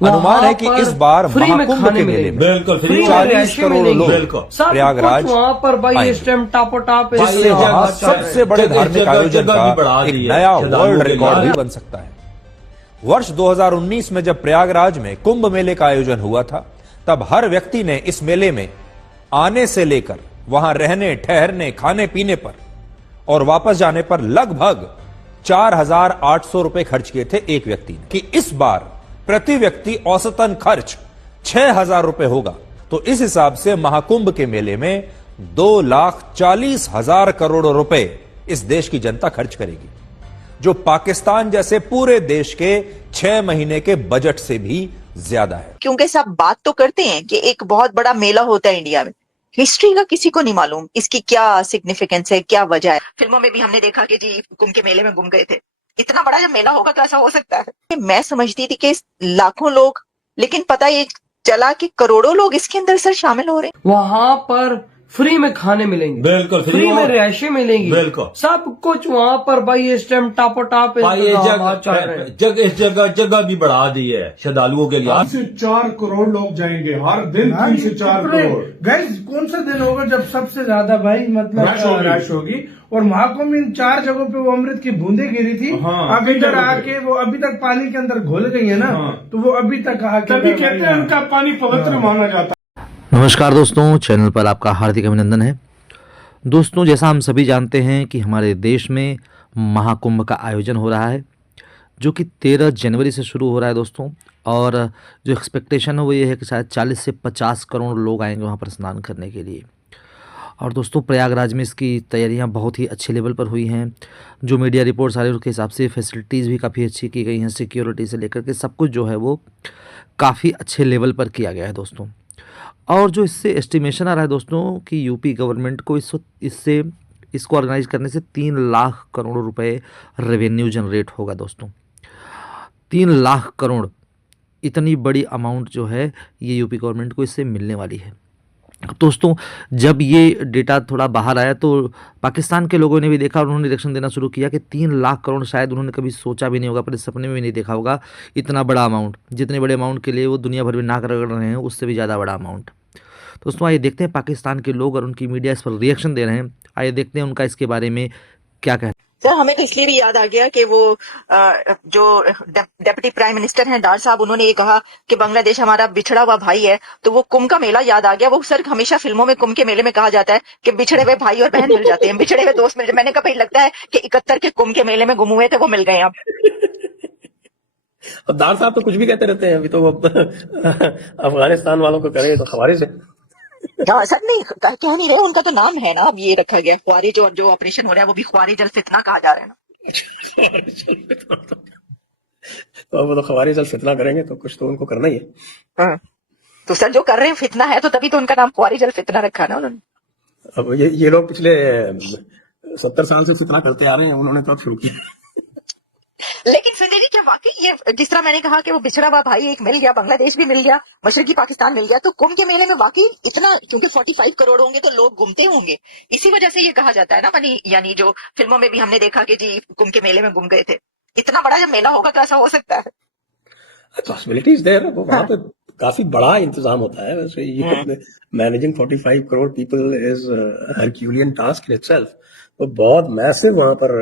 अनुमान है कि इस बार फ्री में महाकुंभ खाने के मेले मिलेंगे, में बिल्कुल फ्री फ्री में 40 रेशे करोड़ मिलेंगे, लोग बिल्कुल सब प्रयागराज कुछ वहाँ पर भाई आएंगे। इस टाइम टापोटाप जिससे वहां सबसे बड़े धार्मिक आयोजन का एक नया वर्ल्ड रिकॉर्ड भी बन सकता है। वर्ष 2019 में जब प्रयागराज में कुंभ मेले का आयोजन हुआ था, तब हर व्यक्ति ने इस मेले में आने से लेकर वहां रहने, ठहरने, खाने पीने पर और वापस जाने पर लगभग 4,800 रुपए खर्च किए थे एक व्यक्ति ने। कि इस बार प्रति व्यक्ति औसतन खर्च 6,000 रुपए होगा, तो इस हिसाब से महाकुंभ के मेले में 2,40,000 करोड़ रुपए इस देश की जनता खर्च करेगी, जो पाकिस्तान जैसे पूरे देश के 6 महीने के बजट से भी ज्यादा है। क्योंकि सब बात तो करते हैं कि एक बहुत बड़ा मेला होता है इंडिया में, हिस्ट्री का किसी को नहीं मालूम इसकी क्या सिग्निफिकेंस है, क्या वजह है। फिल्मों में भी हमने देखा कि जी कुंभ के मेले में घूम गए थे, इतना बड़ा जब मेला होगा तो ऐसा हो सकता है। मैं समझती थी कि लाखों लोग, लेकिन पता ये चला कि करोड़ों लोग इसके अंदर सर शामिल हो रहे हैं। वहाँ पर फ्री में खाने मिलेंगे, बिल्कुल फ्री में रेशे मिलेंगी, बिल्कुल सब कुछ वहाँ पर भाई इस टाइम टापोटाप भाई इस जगह भी बढ़ा दी है श्रद्धालुओं के लिए। 3 से 4 करोड़ लोग जाएंगे हर दिन, 3 से 4 करोड़। गाइस कौन सा दिन होगा जब सबसे ज्यादा भाई मतलब रश होगी? और महाकुंभ इन 4 जगहों पे वो अमृत की बूंदे गिरी थी। हाँ, अब इधर आके वो अभी तक पानी के अंदर घुल गई है ना। हाँ, तो वो अभी तक आके तभी कहते हैं उनका पानी पवित्र माना जाता है। नमस्कार दोस्तों, चैनल पर आपका हार्दिक अभिनंदन है। दोस्तों, जैसा हम सभी जानते हैं कि हमारे देश में महाकुंभ का आयोजन हो रहा है, जो कि 13 जनवरी से शुरू हो रहा है दोस्तों। और जो एक्सपेक्टेशन है वो ये है कि शायद 40 से 50 करोड़ लोग आएंगे वहाँ पर स्नान करने के लिए। और दोस्तों, प्रयागराज में इसकी तैयारियां बहुत ही अच्छे लेवल पर हुई हैं। जो मीडिया रिपोर्ट्स आ रही है उसके हिसाब से फैसिलिटीज़ भी काफ़ी अच्छी की गई हैं, सिक्योरिटी से लेकर के सब कुछ जो है वो काफ़ी अच्छे लेवल पर किया गया है दोस्तों। और जो इससे एस्टिमेशन आ रहा है दोस्तों कि यूपी गवर्नमेंट को इसको ऑर्गेनाइज करने से 3 लाख करोड़ रुपए रेवेन्यू जनरेट होगा दोस्तों। 3 लाख करोड़, इतनी बड़ी अमाउंट जो है ये यूपी गवर्नमेंट को इससे मिलने वाली है। दोस्तों, जब ये डेटा थोड़ा बाहर आया तो पाकिस्तान के लोगों ने भी देखा और उन्होंने रिएक्शन देना शुरू किया कि 3 लाख करोड़ शायद उन्होंने कभी सोचा भी नहीं होगा, अपने सपने में भी नहीं देखा होगा इतना बड़ा अमाउंट। जितने बड़े अमाउंट के लिए वो दुनिया भर में नाक रगड़ रहे हैं, उससे भी ज़्यादा बड़ा अमाउंट। दोस्तों, आइए देखते हैं पाकिस्तान के लोग और उनकी मीडिया इस पर रिएक्शन दे रहे हैं। आइए देखते हैं उनका इसके बारे में क्या कहना है। सर, हमें तो इसलिए भी याद आ गया कि वो जो डेप्यूटी प्राइम मिनिस्टर हैं डार साहब, उन्होंने ये कहा कि बांग्लादेश हमारा बिछड़ा हुआ भाई है, तो वो कुंभ का मेला याद आ गया। वो सर हमेशा फिल्मों में कुंभ के मेले में कहा जाता है कि बिछड़े हुए भाई और बहन मिल जाते हैं, बिछड़े हुए दोस्त मिल जाते हैं। मैंने कहा भाई लगता है कि 71 के कुंभ के मेले में गुम हुए थे, वो मिल गए अब। अब दार साहब तो कुछ भी कहते रहते हैं। अभी तो अफगानिस्तान वालों को करे तो खवारिज है। हाँ सर, नहीं कह नहीं रहे, उनका तो नाम है ना, अब ये रखा गया ख्वारिज, और जो ऑपरेशन हो रहा है वो भी ख्वारिज अल फितना कहा जा रहा है ना। तो अब वो तो खवारिज अल फितना करेंगे तो कुछ तो उनको करना ही है। हाँ, तो सर जो कर रहे हैं फितना है, तो तभी तो उनका नाम ख्वारिज अल फितना रखा ना उन्होंने। अब ये लोग पिछले 70 साल से फितना करते आ रहे हैं, उन्होंने तो अब शुरू किया। लेकिन संजय जी, क्या वाकई ये जिस तरह मैंने कहा कि वो बिछड़ा हुआ भाई एक मिल गया, बांग्लादेश भी मिल गया, मशरकी पाकिस्तान मिल गया, तो कुंभ के मेले में वाकई इतना, क्योंकि 45 करोड़ होंगे तो लोग घूमते होंगे, इसी वजह से ये कहा जाता है ना। यानी जो फिल्मों में भी हमने देखा कि जी कुंभ के मेले में घूम गए थे, इतना बड़ा जब मेला होगा तो ऐसा हो सकता है। पॉसिबिलिटीज देयर, वो वहां पे काफी बड़ा इंतजाम होता है। वैसे ये managing 45 crore people is Herculean task in itself. तो बहुत मैसिव वहां पर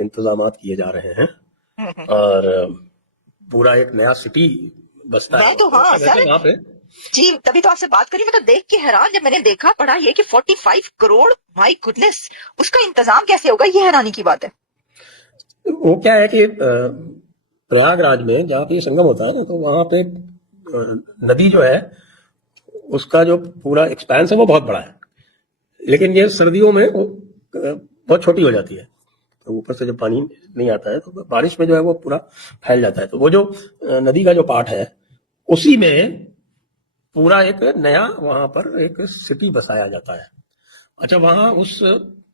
इंतजाम किए जा रहे हैं और पूरा एक नया सिटी बसता है। तो हाँ सर, वहां पे जी तभी तो आपसे बात करी। मैं तो देख के हैरान जब मैंने देखा, पढ़ा ये कि 45 करोड़, माय गुडनेस, उसका इंतजाम कैसे होगा, ये हैरानी की बात है। वो क्या है कि प्रयागराज में जहाँ पे संगम होता है ना, तो वहां पे नदी जो है उसका जो पूरा एक्सपेंस है वो बहुत बड़ा है, लेकिन ये सर्दियों में वो बहुत छोटी हो जाती है। तो ऊपर से जब पानी नहीं आता है तो बारिश में जो है वो पूरा फैल जाता है। तो वो जो नदी का जो पार्ट है उसी में पूरा एक नया वहां पर एक सिटी बसाया जाता है। अच्छा, वहां उस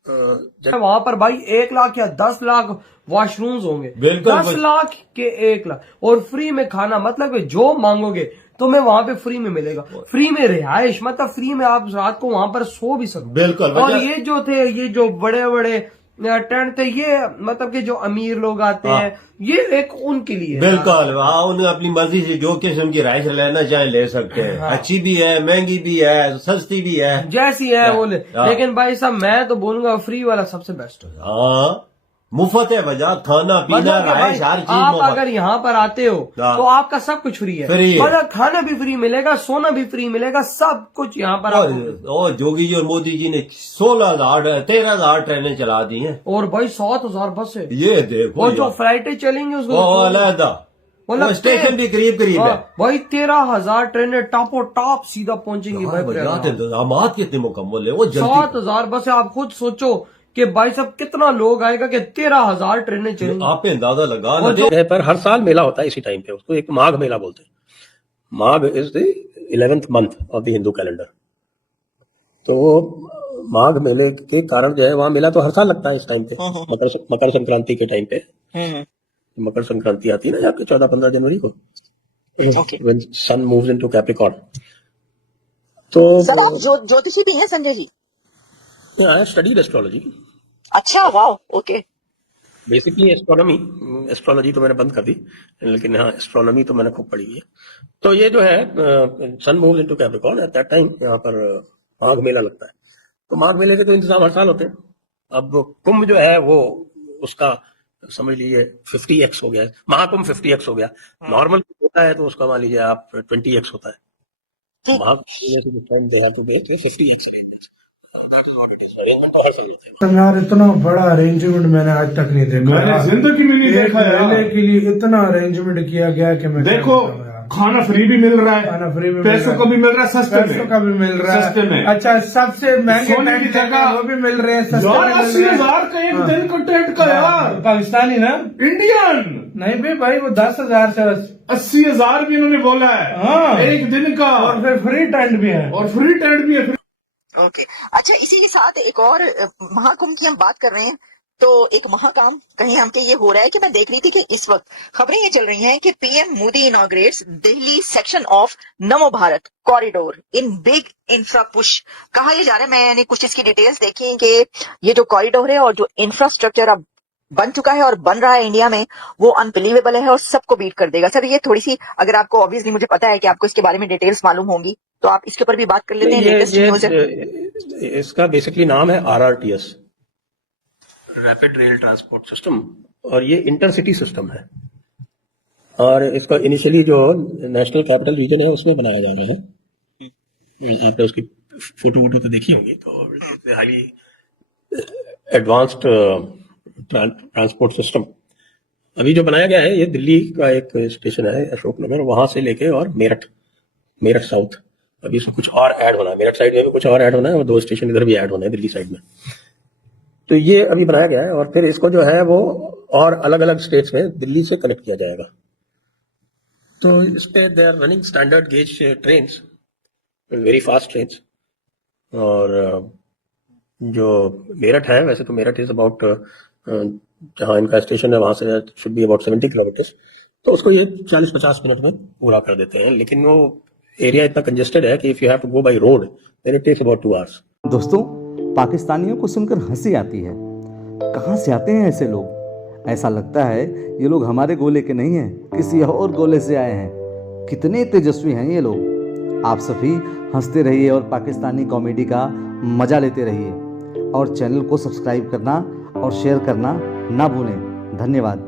वहां पर भाई 1 लाख या 10 लाख वॉशरूम्स होंगे, 10 लाख के 1 लाख, और फ्री में खाना, मतलब जो मांगोगे तुम्हें वहां पे फ्री में मिलेगा। फ्री में रिहाइश, मतलब फ्री में आप रात को वहां पर सो भी सकते। बिल्कुल। और ये जो थे, ये जो बड़े बड़े टेंट थे, ये मतलब कि जो अमीर लोग आते हैं, ये एक उनके लिए बिल्कुल। हाँ, उन्हें अपनी मर्जी से जो किस्म की राइस लेना चाहे ले सकते हैं। अच्छी भी है, महंगी भी है, सस्ती भी है, जैसी है वो लेकिन भाई साहब मैं तो बोलूंगा फ्री वाला सबसे बेस्ट है। हाँ, मुफ्त है वजह, खाना पीना मतलब कि राइस भाई, हर चीज आप मुफ्त। अगर यहाँ पर आते हो तो आपका सब कुछ फ्री है, फ्री है। मतलब खाना भी फ्री मिलेगा, सोना भी फ्री मिलेगा, सब कुछ यहाँ पर आपको। और जोगी जी और मोदी जी ने 16,000 13,000 ट्रेनें चला दी हैं। और भाई 7,000 बस है, ये देखो, और जो फ्लाइटें चलेंगी उसको अलहदा मतलब स्टेशन भी करीब करीब है भाई 13,000 ट्रेनें टॉपो टॉप सीधा पहुंचेंगी भाई। इंतजाम कितने मुकम्मल है वो। 7,000 बस है, आप खुद सोचो कि भाई साहब कितना लोग आएगा कि 13,000 ट्रेनें चलेंगी। आप अंदाजा लगा और जो जगह पर हर साल मेला होता है इसी टाइम पे, उसको एक माघ मेला बोलते हैं। Magh is the 11th month of the Hindu calendar. तो माघ मेले के कारण जो है वहां मेला तो हर साल लगता है इस टाइम पे, मकर संक्रांति के टाइम पे। मकर संक्रांति आती है ना आपके 14-15 जनवरी को, when sun moves into Capricorn. तो सर आप ज्योतिषी भी हैं Sanjay ji? I studied astrology. अच्छा, वाओ, ओके। बेसिकली एस्ट्रोलॉजी तो मैंने बंद कर दी, लेकिन हाँ एस्ट्रोनॉमी तो मैंने खूब पढ़ी है। तो ये जो है sun moves into Capricorn, at that time यहाँ पर माघ मेला लगता है। तो माघ मेले के तो इंतजाम हर साल होते हैं। अब कुंभ जो है वो उसका समझ लीजिए 50x हो गया है, महाकुंभ 50x हो गया। नॉर्मल होता है तो उसका मान लीजिए आप 20x होता है। महाकुंभ 50x तो हर साल होते हैं। यार इतना बड़ा अरेंजमेंट मैंने आज तक नहीं देखा, मैंने जिंदगी में नहीं देखा यार। मेले के लिए इतना अरेंजमेंट किया गया कि मैं देखो, खाना फ्री भी मिल रहा है, खाना फ्री भी पैसों का भी मिल रहा है, पैसों का भी मिल रहा है, सस्ते में। अच्छा सबसे महंगे सोने की टेंट जगह वो भी मिल रहे हैं, सस्ते यार में मिल 80,000 का एक दिन का टेंट का यार। पाकिस्तानी ना, इंडियन नहीं भी भाई वो 10,000 से 80,000 भी इन्होंने बोला है। हाँ। एक दिन का, और फिर फ्री टेंट भी है, और फ्री टेंट भी है। ओके, अच्छा इसी के साथ एक और महाकुंभ की हम बात कर रहे हैं, तो एक महाकाम कहीं हमके ये हो रहा है कि मैं देख रही थी कि इस वक्त खबरें ये चल रही हैं कि PM Modi inaugurates Delhi section of Namo Bharat corridor in big infra push. कहा यह जा रहा है, मैंने कुछ इसकी डिटेल्स देखी कि ये जो कॉरिडोर है और जो इंफ्रास्ट्रक्चर अब बन चुका है और बन रहा है इंडिया में, वो अनबिलीवेबल है और सबको बीट कर देगा। सर ये थोड़ी सी, अगर आपको ऑब्वियसली मुझे पता है कि आपको इसके बारे में डिटेल्स मालूम होंगी, तो आप इसके ऊपर भी बात कर लेते हैं। लेटेस्ट न्यूज़ है, इसका बेसिकली नाम है RRTS, rapid rail transport system, और ये इंटरसिटी सिस्टम है। और इसका इनिशियली जो नेशनल कैपिटल रीजन है उसमें बनाया जा रहा है। आपने उसकी फोटो तो देखी होगी। तो हाईली एडवांस्ड ट्रांसपोर्ट सिस्टम अभी जो बनाया गया है, ये दिल्ली का एक स्टेशन है अशोकनगर, वहां से लेके और मेरठ साउथ। अभी इसमें कुछ और ऐड होना है, मेरठ साइड में भी कुछ और ऐड होना है, और 2 स्टेशन इधर भी ऐड होना है दिल्ली साइड में। तो ये अभी बनाया गया है, और फिर इसको जो है वो और अलग अलग स्टेट्स में दिल्ली से कनेक्ट किया जाएगा। तो इसके they are running standard gauge trains, very fast trains. और जो मेरठ है, वैसे तो मेरठ इज अबाउट, जहां इनका स्टेशन है वहां से शुड बी अबाउट 70 किलोमीटर, तो उसको ये 40-50 मिनट में पूरा कर देते हैं। लेकिन वो एरिया इतना कंजेस्टेड है कि if you have to go by road then it takes about 2 hours. दोस्तों, पाकिस्तानियों को सुनकर हंसी आती है। कहाँ से आते हैं ऐसे लोग? ऐसा लगता है ये लोग हमारे गोले के नहीं हैं, किसी और गोले से आए हैं। कितने तेजस्वी हैं ये लोग। आप सभी हंसते रहिए और पाकिस्तानी कॉमेडी का मजा लेते रहिए, और चैनल को सब्सक्राइब करना और शेयर करना ना भूलें। धन्यवाद।